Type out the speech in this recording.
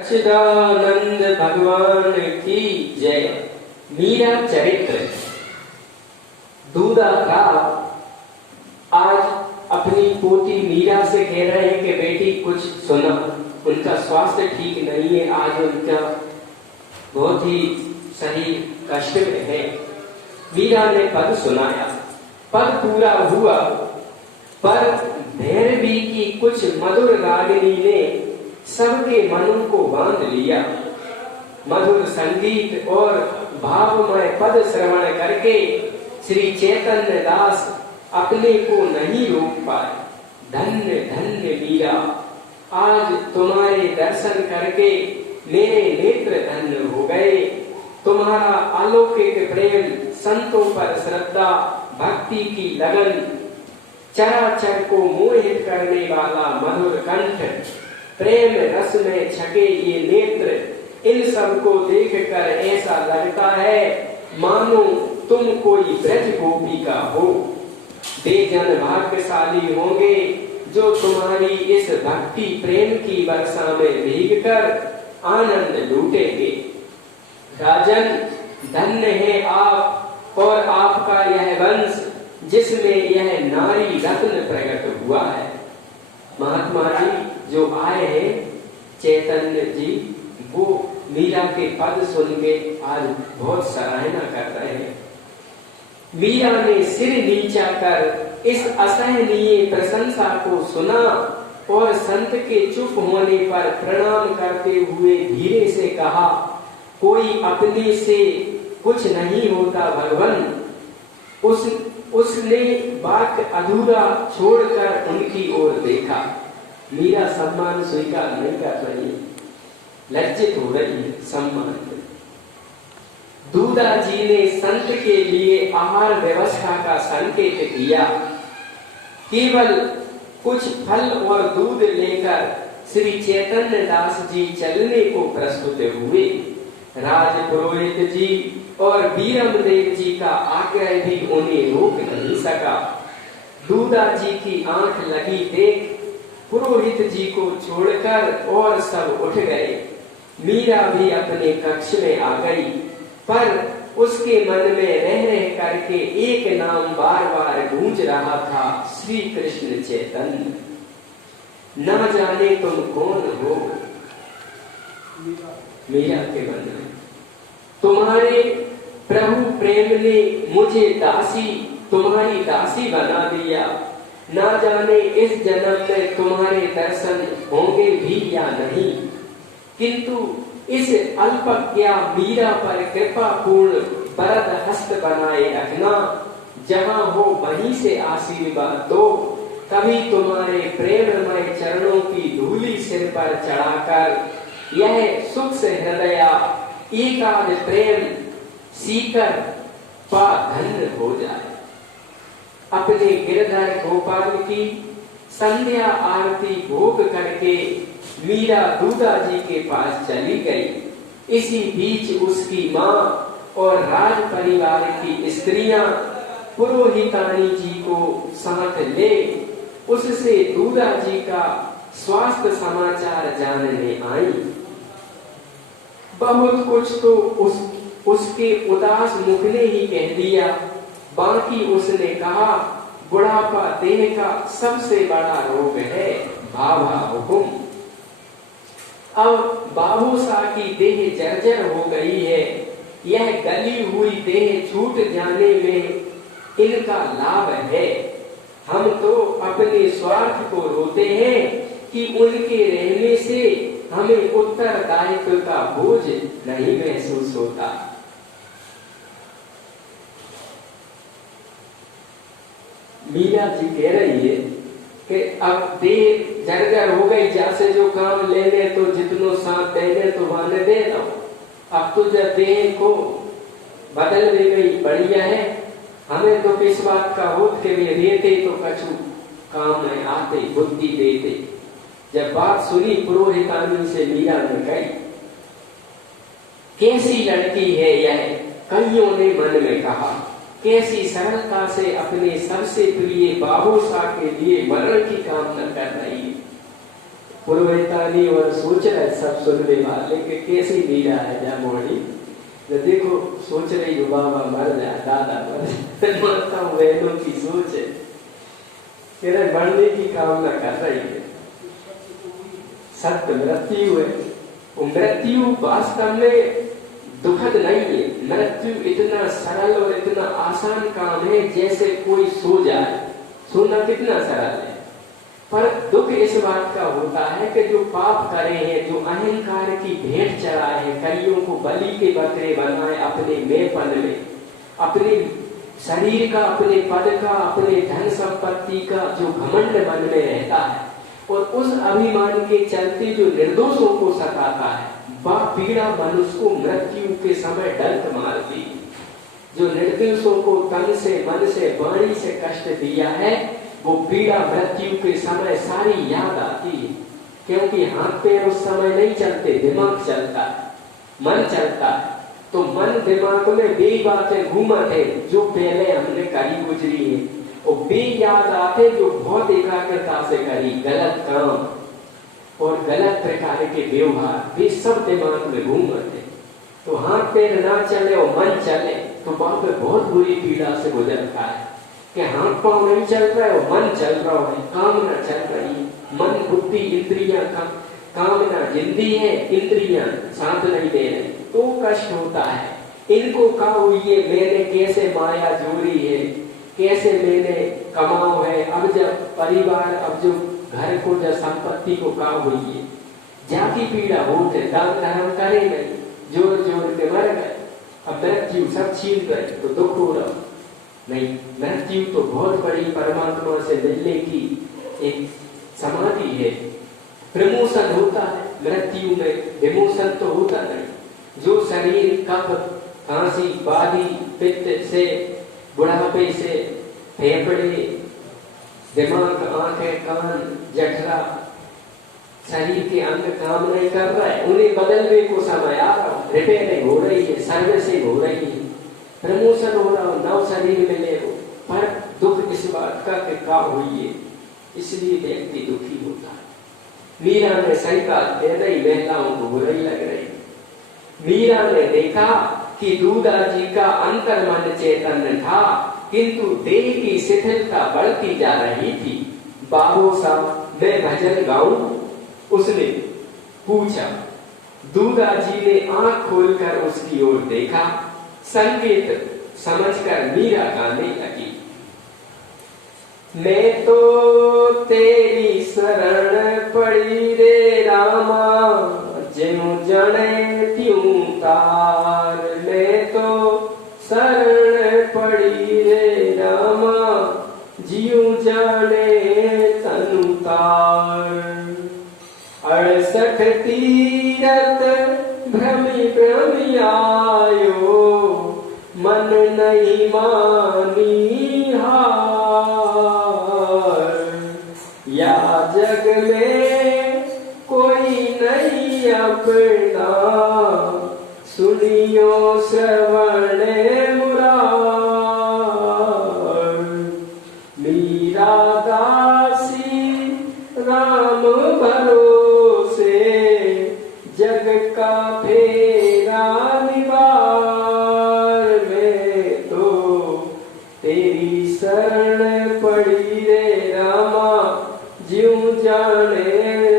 सच्चिदानंद भगवान की जय। मीरा चरित्र। दूधा का आज अपनी पोती मीरा से कह रहे हैं कि बेटी कुछ सुना, उनका स्वास्थ्य ठीक नहीं है, आज उनका बहुत ही सही कष्ट में है। मीरा ने पद सुनाया, पद पूरा हुआ, पर भैरवी की कुछ मधुर रागिनी ने सबके मनों को बांध लिया। मधुर संगीत और भावमय पद श्रवण करके श्री चैतन्य दास अपने को नहीं रोक पाए। धन्य धन्य मीरा, आज तुम्हारे दर्शन करके मेरे नेत्र धन्य हो गए। तुम्हारा अलौकिक प्रेम, संतों पर श्रद्धा, भक्ति की लगन, चराचर को मोहित करने वाला मधुर कंठ, प्रेम रस में छके ये नेत्र, इन सब को देखकर ऐसा लगता है मानो तुम कोई ब्रज गोपिका हो। बेजन भाग्यशाली होंगे जो तुम्हारी इस भक्ति प्रेम की वर्षा में भीगकर आनंद लूटेंगे। राजन, धन्य है आप और आपका यह वंश जिसमें यह नारी रत्न प्रकट हुआ है। महात्मा जी जो आए हैं चैतन्य जी, वो मीरा के पद सुन के आज बहुत सराहना कर रहे हैं। मीरा ने सिर नीचा कर इस असहनीय प्रशंसा को सुना और संत के चुप होने पर प्रणाम करते हुए धीरे से कहा, कोई अपने से कुछ नहीं होता भगवान। उसने वाक्य अधूरा छोड़कर उनकी ओर देखा। मीरा सम्मान स्वीकार नहीं कर रही, लज्जित हो रही है। सम्मान दूधा जी ने संत के लिए आहार व्यवस्था का संकेत किया। केवल कुछ फल और दूध लेकर श्री चैतन्य दास जी चलने को प्रस्तुत हुए। राज पुरोहित जी और वीरम देव जी का आग्रह भी उन्हें रोक नहीं सका। दूधा जी की आंख लगी देख पुरोहित जी को छोड़कर और सब उठ गए। मीरा भी अपने कक्ष में आ गई, पर उसके मन में रह रह करके एक नाम बार बार गूंज रहा था, श्री कृष्ण चैतन्य। ना जाने तुम कौन हो। मीरा के मन में तुम्हारे प्रभु प्रेम ने मुझे दासी, तुम्हारी दासी बना दिया। ना जाने इस जन्म में तुम्हारे दर्शन होंगे भी या नहीं, किंतु इस अल्पज्ञा मीरा पर कृपा पूर्ण वरद हस्त बनाए रखना। जहाँ हो वहीं से आशीर्वाद दो। कभी तुम्हारे प्रेममय चरणों की धूली सिर पर चढ़ाकर यह सुख से हृदया एकाद प्रेम सीकर पा धन्य हो जाए। अपने गिरधर गोपाल की संध्या आरती भोग करके मीरा दूधा जी के पास चली गई। इसी बीच उसकी माँ और राज परिवार की स्त्रियां पुरोहितानी जी को साथ ले उससे दूधा जी का स्वास्थ्य समाचार जानने आई। बहुत कुछ तो उसके उदास मुख ने ही कह दिया, बाकी उसने कहा, बुढ़ापा देह का सबसे बड़ा रोग है, भाभा हुकुम। अब बाबूसा की देह जर्जर हो गई है, यह गली हुई देह छूट जाने में इनका लाभ है। हम तो अपने स्वार्थ को रोते हैं कि उनके रहने से हमें उत्तरदायित्व का बोझ नहीं महसूस होता। मीरा जी कह रही है कि अब देह जर्जर हो गई, जैसे जो काम लेने तो जितनो साथ देने तो वाने दे दो। अब तो जब देह को बदल दे गई बढ़िया है। हमें तो इस बात का हो कि वे रहते तो कछु काम में आते, बुद्धि देते। जब बात सुनी पुरोहितानी से मीरा ने कही, कैसी लड़की है यह, कईयों ने मन में कहा। कैसी सरलता से अपने सबसे प्रिय बाबूसा के लिए मरण की कामना कर रही है। पुरोहितानी और सोच रहे सब सुनने वाले कि कैसी मीरा है जामोड़ी। तो देखो सोच रही हो बाबा मर जाए, दादा मर जाए, मानता हूँ बहनों की सोच है, तेरे मरने की कामना कर रही है। सत्य मृत्यु है, मृत्यु वास्तव में दुखद नहीं है। मृत्यु इतना सरल और इतना आसान काम है जैसे कोई सो जाए। सोना कितना सरल है, पर दुख इस बात का होता है कि जो पाप करे हैं, जो अहंकार की भेंट चढ़ाए हैं, कईयों को बलि के बकरे बनाए अपने मेपन में, अपने शरीर का, अपने पद का, अपने धन संपत्ति का जो घमंड मन में रहता है, और उस अभिमान के चलते जो निर्दोषों को सताता है, वह पीड़ा मनुष्य को मृत्यु के समय डंक मारती। जो निर्दोषों को तन से, मन से, वाणी से कष्ट दिया है, वो पीड़ा मृत्यु के समय सारी याद आती है। क्योंकि हाथ पैर उस समय नहीं चलते, दिमाग चलता है, मन चलता है। तो मन दिमाग में वे बातें घूमत है जो पहले हमने करी गुजरी है, और वे याद आते जो बहुत एकाग्रता से करी गलत काम और गलत प्रकार के व्यवहार, वे सब दिमाग में घूमत है। तो हाथ पैर ना चले और मन चले तो वहां पे बहुत बुरी पीड़ा से गुजरता है कि हाथ पांव नहीं चल रहा है और मन चल रहा है, कामना चल रही है। मन बुद्धि इंद्रियां का कामना जिंदी है, इंद्रियां साथ नहीं दे रही, तो कष्ट होता है। इनको कहा हुई है मैंने कैसे माया जोड़ी है, कैसे मैंने कमाओ है। अब जब परिवार, अब जो घर को, जब संपत्ति को कहा हुई है, जाति पीड़ा होते, दान धर्म करे नहीं, जोर जोर के मर गए, अब मृत्यु सब छीन गए तो दुख हो रहा नहीं। मृत्यु तो बहुत बड़ी परमात्मा से मिलने की एक समाधि है। प्रमोशन होता है मृत्यु में, विमोशन तो होता नहीं। जो शरीर कफ, खांसी, बादी, पित्त से, बुढ़ापे से, फेफड़े, दिमाग, आंखें, कान, जठरा, शरीर के अंग काम नहीं कर रहा है, उन्हें बदलने को समय आ रहा है, रिपेयरिंग हो रही है, सर्विसिंग हो रही है, प्रमोशन हो रहा हो, नव शरीर मिले हो, पर दुख इस बात का कि क्या हुई है, इसलिए व्यक्ति दुखी होता है। मीरा ने सही बात कह रही, महिलाओं को बुराई लग रही। मीरा ने देखा कि दूधा जी का अंतर मन चेतन था, किंतु देह की शिथिलता बढ़ती जा रही थी। बाबू साहब मैं भजन गाऊं? उसने पूछा। दूधा जी ने आंख खोलकर उसकी ओर देखा, संकेत समझकर मीरा गाने लगी। मैं तो तेरी शरण पड़ी रे रामा, ज्यों जने त्यों तार। मैं तो शरण पड़ी रे रामा, ज्यों जाने तनु तार। 68 तीरथ भ्रमि भ्रमि आयो, मन नहीं मानी हार। या जग में कोई नहीं अपना, सुनियो श्रवण